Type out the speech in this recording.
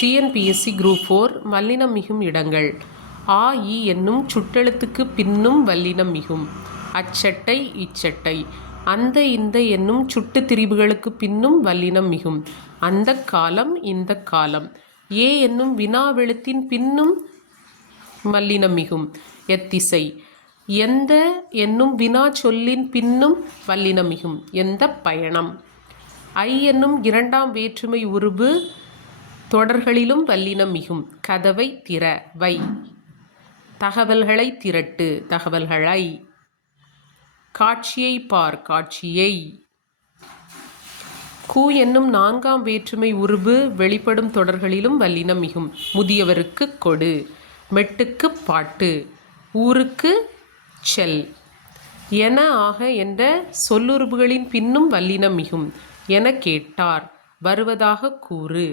TNPSC group 4 வல்லினம் மிகும் இடங்கள். ஆ இ என்னும் சுட்டெழுத்துக்கு பின்னும் வல்லினம் மிகும். அச்சட்டை இச்சட்டை. அந்த இந்த என்னும் சுட்டு திரிபுகளுக்கு பின்னும் வல்லினம் மிகும். அந்த காலம் இந்த காலம். ஏ என்னும் வினாவெழுத்தின் பின்னும் வல்லினம் மிகும். எத்திசை. எந்த என்னும் வினா சொல்லின் பின்னும் வல்லினம் மிகும். எந்த பயணம். ஐ என்னும் இரண்டாம் வேற்றுமை உருபு தொடர்களிலும் வல்லினம் மிகும். கதவை திற வை. தகவல்களை திரட்டு தகவல்களை. காட்சியை பார் காட்சியை. கு என்னும் நான்காம் வேற்றுமை உருபு வெளிப்படும் தொடர்களிலும் வல்லினம் மிகும். முதியவருக்கு கொடு. மெட்டுக்கு பாட்டு. ஊருக்கு செல். என ஆக என்ற சொல்லுருபுகளின் பின்னும் வல்லினம் மிகும். என கேட்டார். வருவதாக கூறு.